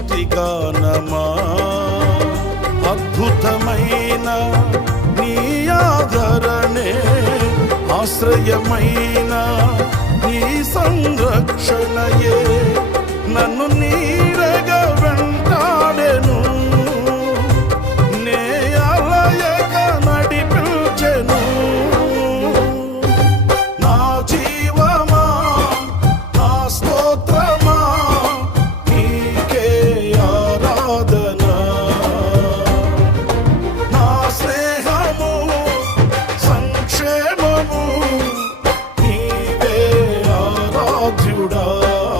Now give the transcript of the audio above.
స్తుతి గానమా అద్భుతమైన నీ ఆదరణే ఆశ్రయమైన నీ సంరక్షణయే నన్ను నీడగా వెంటాడెను నే అలయక నడిపించెను నా జీవమా నా స్తోత్రమా